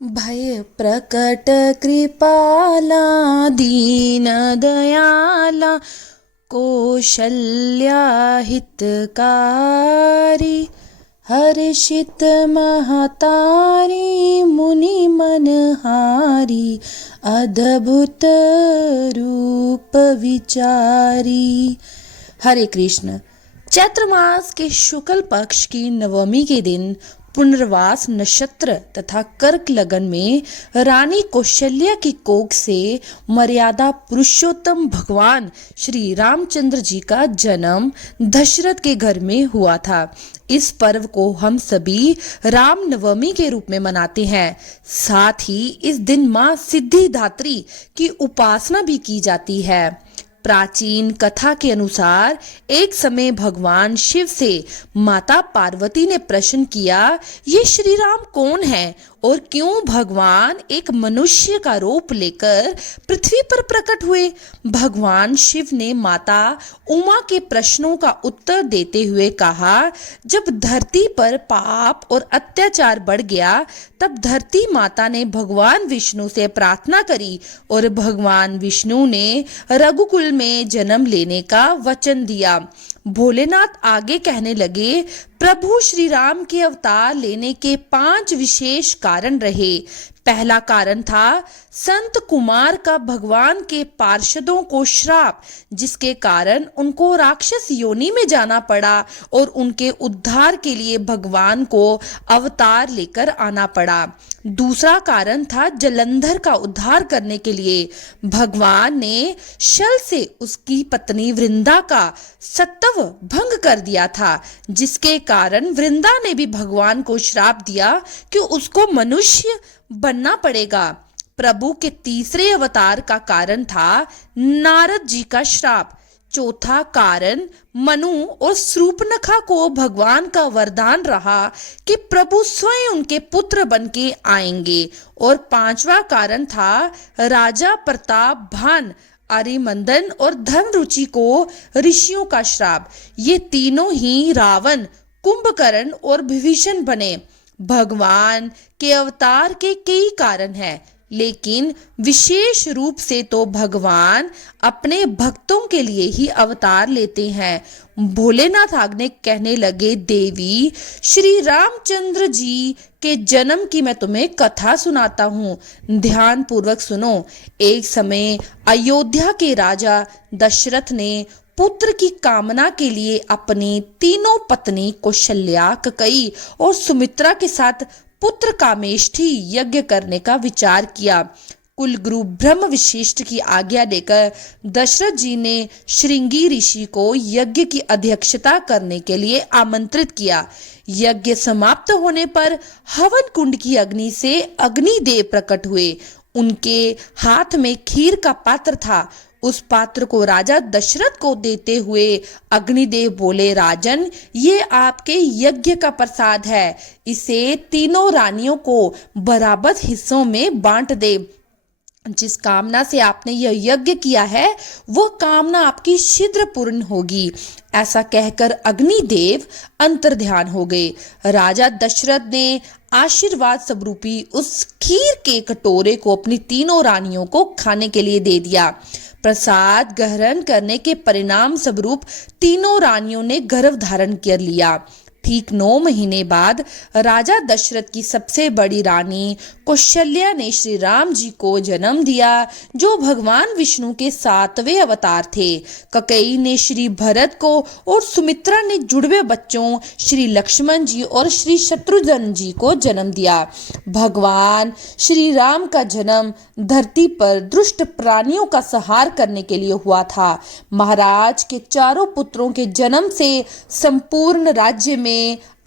भय प्रकट कृपाला दीन दयाला कौशल्या हितकारी हर्षित महतारी मुनि मनहारी अद्भुत रूप विचारी। हरे कृष्ण। चैत्र मास के शुक्ल पक्ष की नवमी के दिन पुनर्वास नक्षत्र तथा कर्क लगन में रानी कौशल्या की कोख से मर्यादा पुरुषोत्तम भगवान श्री रामचंद्र जी का जन्म दशरथ के घर में हुआ था। इस पर्व को हम सभी राम नवमी के रूप में मनाते हैं। साथ ही इस दिन मां सिद्धिदात्री की उपासना भी की जाती है। प्राचीन कथा के अनुसार एक समय भगवान शिव से माता पार्वती ने प्रश्न किया, ये श्री राम कौन है और क्यों भगवान एक मनुष्य का रूप लेकर पृथ्वी पर प्रकट हुए। भगवान शिव ने माता उमा के प्रश्नों का उत्तर देते हुए कहा, जब धरती पर पाप और अत्याचार बढ़ गया तब धरती माता ने भगवान विष्णु से प्रार्थना करी और भगवान विष्णु ने रघुकुल में जन्म लेने का वचन दिया। भोलेनाथ आगे कहने लगे, प्रभु श्री राम के अवतार लेने के 5 विशेष कारण रहे। पहला कारण था संत कुमार का भगवान के पार्षदों को श्राप, जिसके कारण उनको राक्षस योनि में जाना पड़ा और उनके उद्धार के लिए भगवान को अवतार लेकर आना पड़ा। दूसरा कारण था जलंधर का उद्धार करने के लिए भगवान ने शल से उसकी पत्नी वृंदा का सत्व भंग कर दिया था, जिसके कारण वृंदा ने भी भगवान को श्राप दिया कि उसको मनुष्य बनना पड़ेगा। प्रभु के तीसरे अवतार का कारण था नारद जी का श्राप। चौथा कारण मनु और शूर्पणखा को भगवान का वरदान रहा कि प्रभु स्वयं उनके पुत्र बनके आएंगे। और 5वां कारण था राजा प्रताप भान, अरिमंदन और धनरुचि को ऋषियों का श्राप। ये तीनों ही रावण, कुंभकर्ण और विभीषण बने। भगवान के अवतार के कई कारण हैं, लेकिन विशेष रूप से तो भगवान अपने भक्तों के लिए ही अवतार लेते हैं। भोलेनाथ आगे कहने लगे, देवी श्री रामचंद्र जी के जन्म की मैं तुम्हें कथा सुनाता हूँ, ध्यान पूर्वक सुनो। एक समय अयोध्या के राजा दशरथ ने पुत्र की कामना के लिए अपनी तीनों पत्नी कौशल्या, कैकेयी और सुमित्रा के साथ पुत्र कामेष्ठी यज्ञ करने का विचार किया। कुलगुरु ब्रह्म वशिष्ठ की आज्ञा लेकर दशरथ जी ने श्रृंगी ऋषि को यज्ञ की अध्यक्षता करने के लिए आमंत्रित किया। यज्ञ समाप्त होने पर हवन कुंड की अग्नि से अग्निदेव प्रकट हुए। उनके हाथ में खीर का पात्र था। उस पात्र को राजा दशरथ को देते हुए अग्निदेव बोले, राजन ये आपके यज्ञ का प्रसाद है, इसे तीनों रानियों को बराबर हिस्सों में बांट दे। जिस कामना से आपने यह यज्ञ किया है वह कामना आपकी शीघ्र पूर्ण होगी। ऐसा कहकर अग्निदेव अंतर्ध्यान हो गए। राजा दशरथ ने आशीर्वाद स्वरूपी उस खीर के कटोरे को अपनी तीनों रानियों को खाने के लिए दे दिया। प्रसाद ग्रहण करने के परिणाम स्वरूप तीनों रानियों ने गर्भ धारण कर लिया। ठीक 9 महीने बाद राजा दशरथ की सबसे बड़ी रानी कौशल्या ने श्री राम जी को जन्म दिया, जो भगवान विष्णु के 7वें अवतार थे। कैकेयी ने श्री भरत को और सुमित्रा ने जुड़वे बच्चों श्री लक्ष्मण जी और श्री शत्रुघ्न जी को जन्म दिया। भगवान श्री राम का जन्म धरती पर दुष्ट प्राणियों का संहार करने के लिए हुआ था। महाराज के चारों पुत्रों के जन्म से संपूर्ण राज्य में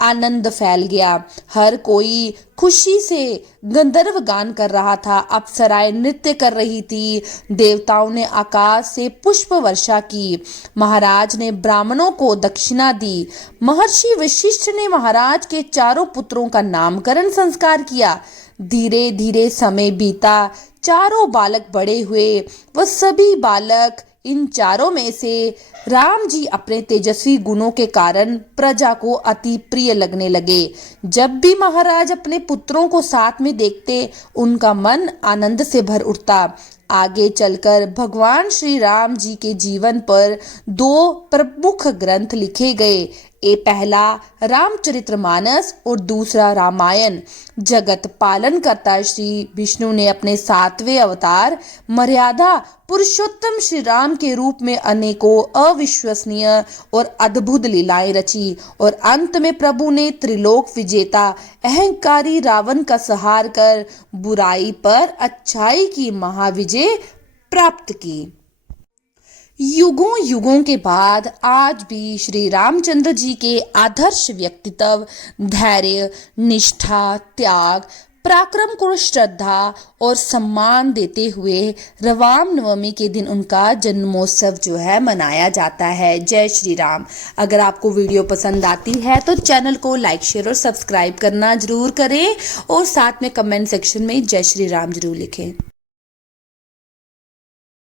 आनंद फैल गया। हर कोई खुशी से गंधर्व गान कर रहा था, अप्सराएं नृत्य कर रही थी, देवताओं ने आकाश से पुष्प वर्षा की, महाराज ने ब्राह्मणों को दक्षिणा दी। महर्षि वशिष्ठ ने महाराज के चारों पुत्रों का नामकरण संस्कार किया। धीरे धीरे समय बीता, चारों बालक बड़े हुए। वह सभी बालक इन चारों में से राम जी अपने तेजस्वी गुणों के कारण प्रजा को अति प्रिय लगने लगे। जब भी महाराज अपने पुत्रों को साथ में देखते, उनका मन आनंद से भर उठता। आगे चलकर भगवान श्री राम जी के जीवन पर 2 प्रमुख ग्रंथ लिखे गए। पहला रामचरितमानस और दूसरा रामायण। जगत पालन करता श्री विष्णु ने अपने 7वें अवतार मर्यादा पुरुषोत्तम श्री राम के रूप में अनेकों अविश्वसनीय और अद्भुत लीलाएं रची और अंत में प्रभु ने त्रिलोक विजेता अहंकारी रावण का संहार कर बुराई पर अच्छाई की महाविजय प्राप्त की। युगों युगों के बाद आज भी श्री रामचंद्र जी के आदर्श व्यक्तित्व, धैर्य, निष्ठा, त्याग, पराक्रम को श्रद्धा और सम्मान देते हुए रामनवमी के दिन उनका जन्मोत्सव जो है मनाया जाता है। जय श्री राम। अगर आपको वीडियो पसंद आती है तो चैनल को लाइक, शेयर और सब्सक्राइब करना जरूर करें और साथ में कमेंट सेक्शन में जय श्री राम जरूर लिखें।